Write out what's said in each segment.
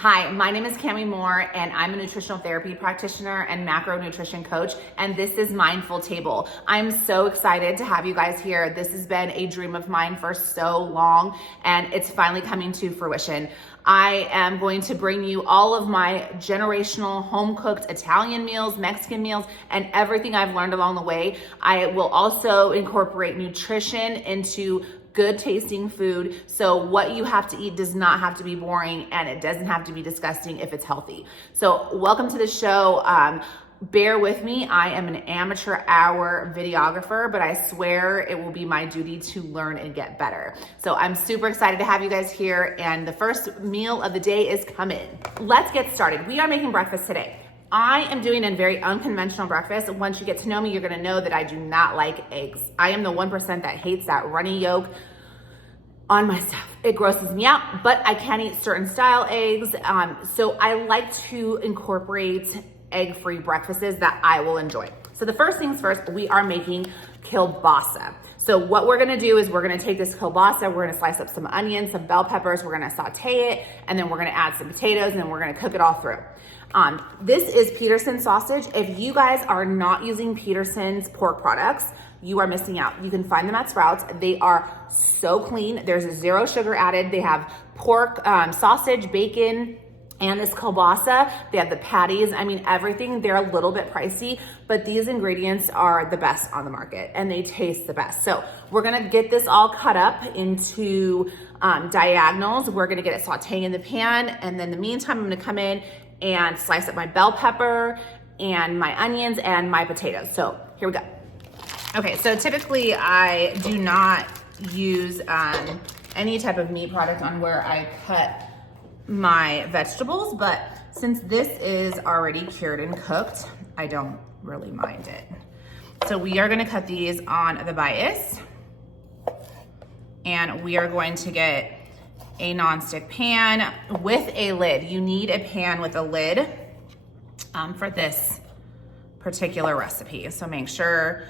Hi, my name is Cami Moore, and I'm a nutritional therapy practitioner and macronutrition coach, and this is Mindful Table. I'm so excited to have you guys here. This has been a dream of mine for so long, and it's finally coming to fruition. I am going to bring you all of my generational home-cooked Italian meals, Mexican meals, and everything I've learned along the way. I will also incorporate nutrition into good tasting food. So what you have to eat does not have to be boring, and it doesn't have to be disgusting if it's healthy. So welcome to the show. Bear with me. I am an amateur hour videographer, but I swear it will be my duty to learn and get better. So I'm super excited to have you guys here, and the first meal of the day is coming. Let's get started. We are making breakfast today. I am doing a very unconventional breakfast. Once you get to know me, you're gonna know that I do not like eggs. I am the 1% that hates that runny yolk on my stuff. It grosses me out, but I can eat certain style eggs. So I like to incorporate egg-free breakfasts that I will enjoy. So the first things first, we are making kielbasa. So what we're gonna do is we're gonna take this kielbasa, we're gonna slice up some onions, some bell peppers, we're gonna saute it, and then we're gonna add some potatoes, and then we're gonna cook it all through. This is Pederson sausage. If you guys are not using Pederson's pork products, you are missing out. You can find them at Sprouts. They are so clean. There's zero sugar added. They have pork, sausage, bacon, and this kielbasa. They have the patties. I mean, everything. They're a little bit pricey, but these ingredients are the best on the market, and they taste the best. So we're gonna get this all cut up into diagonals. We're gonna get it sauteing in the pan, and then in the meantime, I'm gonna come in and slice up my bell pepper and my onions and my potatoes. So here we go. Okay, so typically I do not use any type of meat product on where I cut my vegetables, but since this is already cured and cooked, I don't really mind it. So we are gonna cut these on the bias, and we are going to get a nonstick pan with a lid. You need a pan with a lid for this particular recipe. So make sure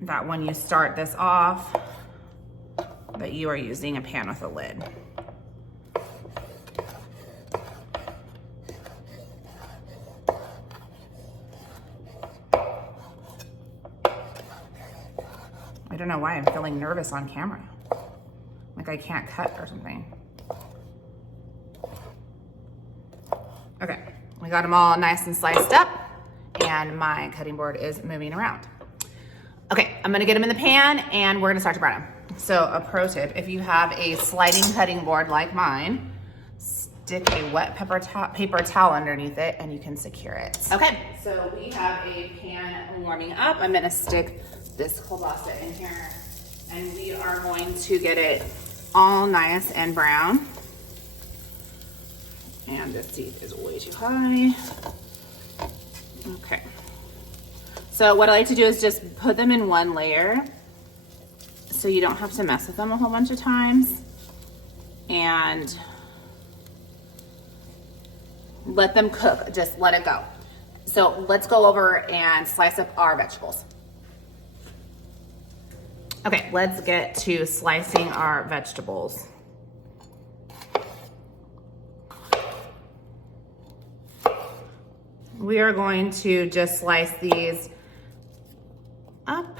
that when you start this off, that you are using a pan with a lid. I don't know why I'm feeling nervous on camera. Like I can't cut or something. Okay, we got them all nice and sliced up, and my cutting board is moving around. Okay, I'm gonna get them in the pan, and we're gonna start to brown them. So a pro tip, if you have a sliding cutting board like mine, stick a wet paper towel underneath it, and you can secure it. Okay, so we have a pan warming up. I'm gonna stick this kielbasa in here, and we are going to get it all nice and brown. And this heat is way too high. Okay. So what I like to do is just put them in one layer so you don't have to mess with them a whole bunch of times, and let them cook, just let it go. So let's go over and slice up our vegetables. Okay, let's get to slicing our vegetables. We are going to just slice these up.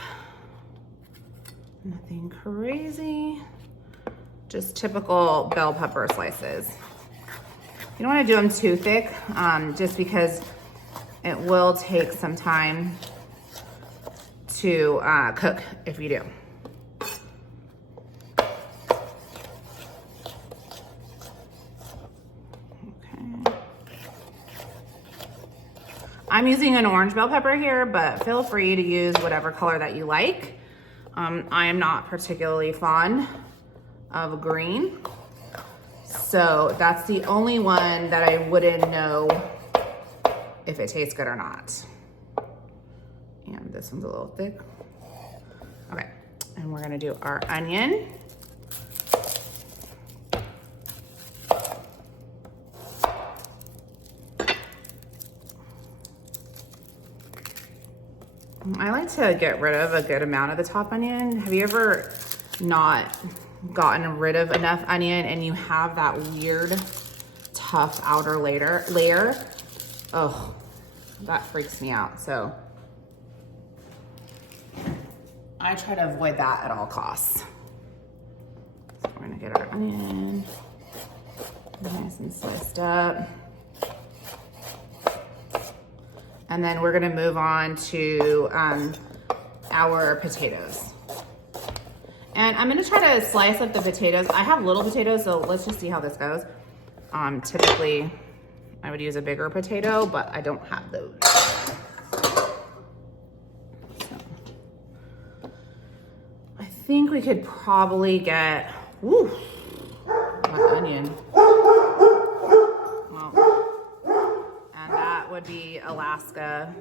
Nothing crazy. Just typical bell pepper slices. You don't want to do them too thick, just because it will take some time to cook if you do. I'm using an orange bell pepper here, but feel free to use whatever color that you like. I am not particularly fond of green, so that's the only one that I wouldn't know if it tastes good or not. And this one's a little thick. Okay, and we're gonna do our onion. I like to get rid of a good amount of the top onion. Have you ever not gotten rid of enough onion and you have that weird tough outer layer. Oh, that freaks me out. So I try to avoid that at all costs. So we're gonna get our onion nice and sliced up. And then we're gonna move on to our potatoes. And I'm gonna try to slice up the potatoes. I have little potatoes, so let's just see how this goes. Typically, I would use a bigger potato, but I don't have those. So, I think we could probably get, woo, my onion. Well, and that would be Alaska,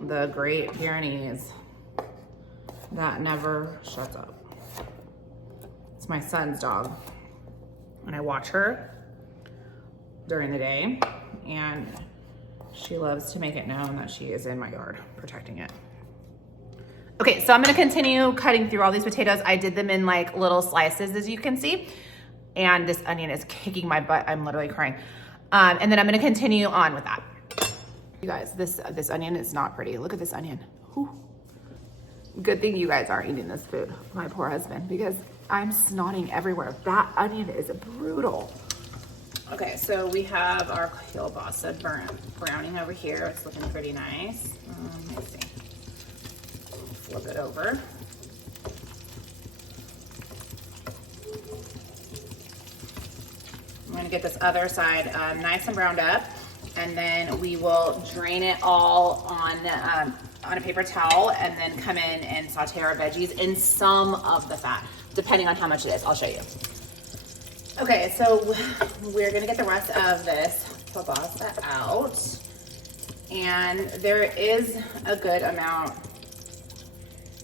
the Great Pyrenees. That never shuts up. It's my son's dog. And I watch her during the day, and she loves to make it known that she is in my yard protecting it. Okay, so I'm gonna continue cutting through all these potatoes. I did them in like little slices, as you can see. And this onion is kicking my butt. I'm literally crying. And then I'm gonna continue on with that. You guys, this onion is not pretty. Look at this onion. Whew. Good thing you guys aren't eating this food, my poor husband, because I'm snotting everywhere. That onion is brutal. Okay, so we have our kielbasa browning over here. It's looking pretty nice. Let me see. Flip it over. I'm gonna get this other side nice and browned up, and then we will drain it all on a paper towel, and then come in and saute our veggies in some of the fat, depending on how much it is. I'll show you. Okay, so we're gonna get the rest of this kielbasa out, and there is a good amount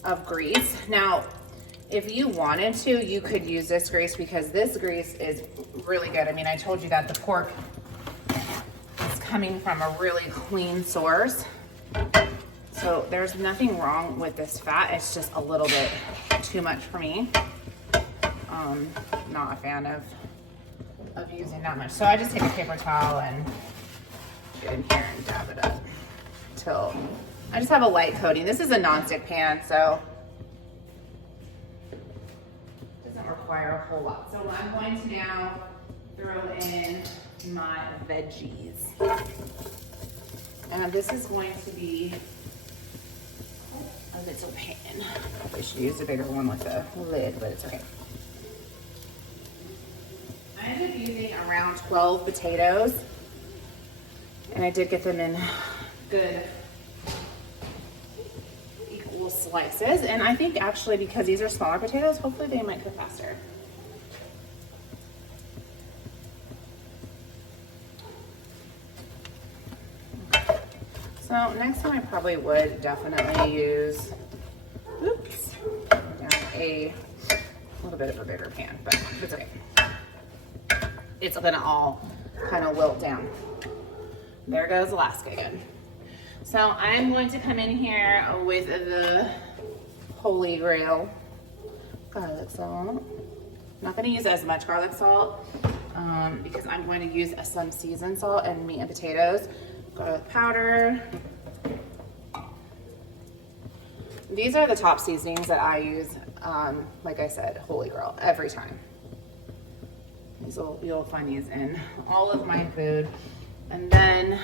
of grease. Now, if you wanted to, you could use this grease, because this grease is really good. I mean, I told you that the pork is coming from a really clean source. So there's nothing wrong with this fat. It's just a little bit too much for me. Not a fan of using that much. So I just take a paper towel and get in here and dab it up till I just have a light coating. This is a nonstick pan, so it doesn't require a whole lot. So I'm going to now throw in my veggies. And this is going to be a little pan. I should use a bigger one with a lid, but it's okay. I ended up using around 12 potatoes, and I did get them in good equal slices. And I think actually, because these are smaller potatoes, hopefully they might go faster. So next time I probably would definitely use, a little bit of a bigger pan, but it's okay. It's gonna all kind of wilt down. There goes Alaska again. So I'm going to come in here with the Holy Grail garlic salt. I'm not gonna use as much garlic salt because I'm going to use some seasoned salt and meat and potatoes. Garlic powder. These are the top seasonings that I use. Like I said, Holy Grail every time. You'll find these in all of my food. And then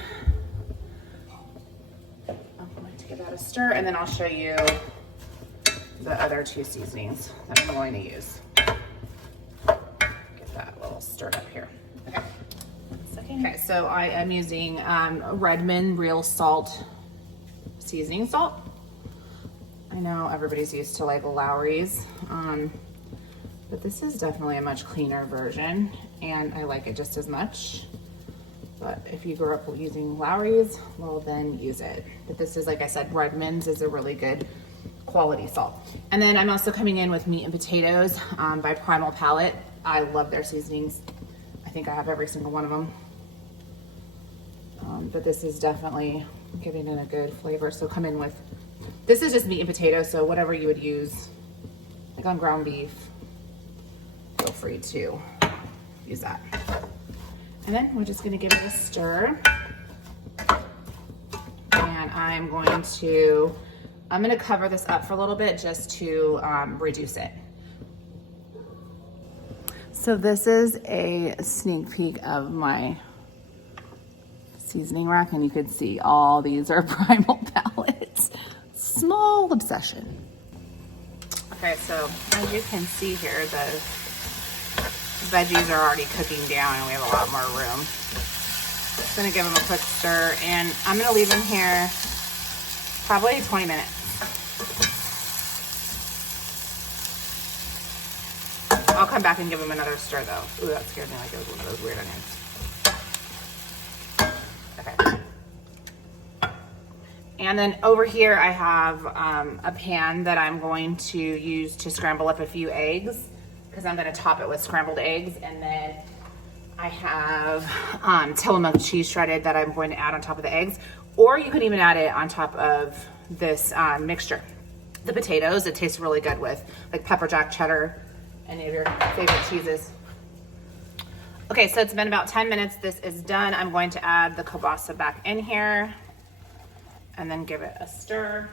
I'm going to give that a stir, and then I'll show you the other two seasonings that I'm going to use. Get that a little stirred up here. Okay. Okay, so I am using Redmond Real Salt seasoning salt. I know everybody's used to like Lowry's, but this is definitely a much cleaner version, and I like it just as much. But if you grew up using Lowry's, well then use it. But this is, like I said, Redmond's is a really good quality salt. And then I'm also coming in with meat and potatoes by Primal Palate. I love their seasonings. I think I have every single one of them. But this is definitely giving it a good flavor. So come in with, this is just meat and potatoes, so whatever you would use, like on ground beef, feel free to use that. And then we're just gonna give it a stir. And I'm gonna cover this up for a little bit just to reduce it. So this is a sneak peek of my seasoning rack, and you can see all these are Primal palettes. Small obsession. Okay, so as you can see here, the veggies are already cooking down and we have a lot more room. Just gonna give them a quick stir, and I'm gonna leave them here probably 20 minutes. I'll come back and give them another stir though. Ooh, that scared me like it was one of those weird onions. Okay. And then over here I have a pan that I'm going to use to scramble up a few eggs, because I'm gonna top it with scrambled eggs. And then I have Tillamook cheese shredded that I'm going to add on top of the eggs, or you can even add it on top of this mixture. The potatoes, it tastes really good with like pepper jack, cheddar, any of your favorite cheeses. Okay, so it's been about 10 minutes. This is done. I'm going to add the kielbasa back in here and then give it a stir.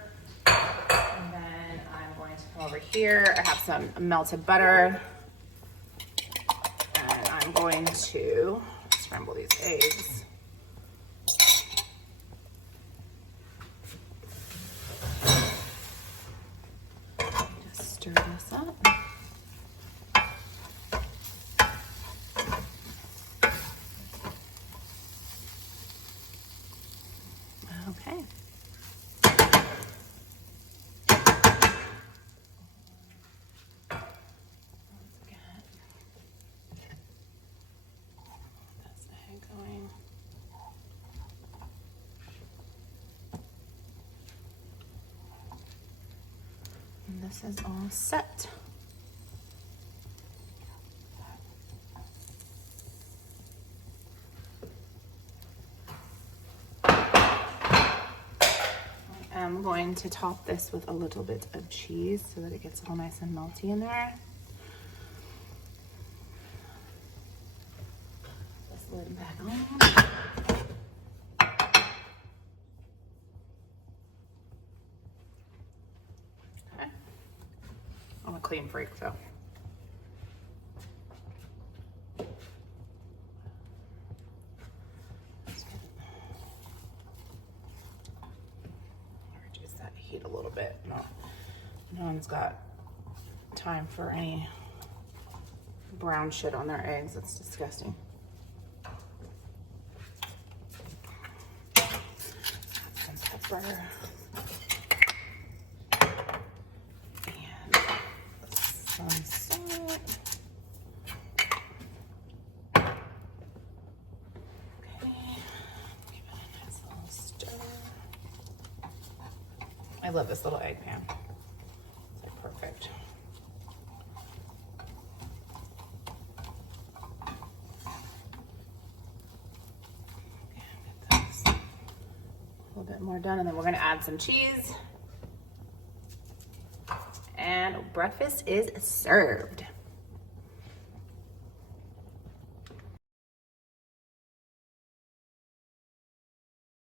And then I'm going to come over here. I have some melted butter. And I'm going to scramble these eggs. Just stir this up. Okay. Let's get this egg going. And this is all set. I'm going to top this with a little bit of cheese so that it gets all nice and melty in there. This lid back on. Okay. I'm a clean freak, so. Heat a little bit. No one's got time for any brown shit on their eggs. That's disgusting. Some pepper and some salt. I love this little egg pan. It's like perfect. Get this a little bit more done, and then we're gonna add some cheese. And breakfast is served.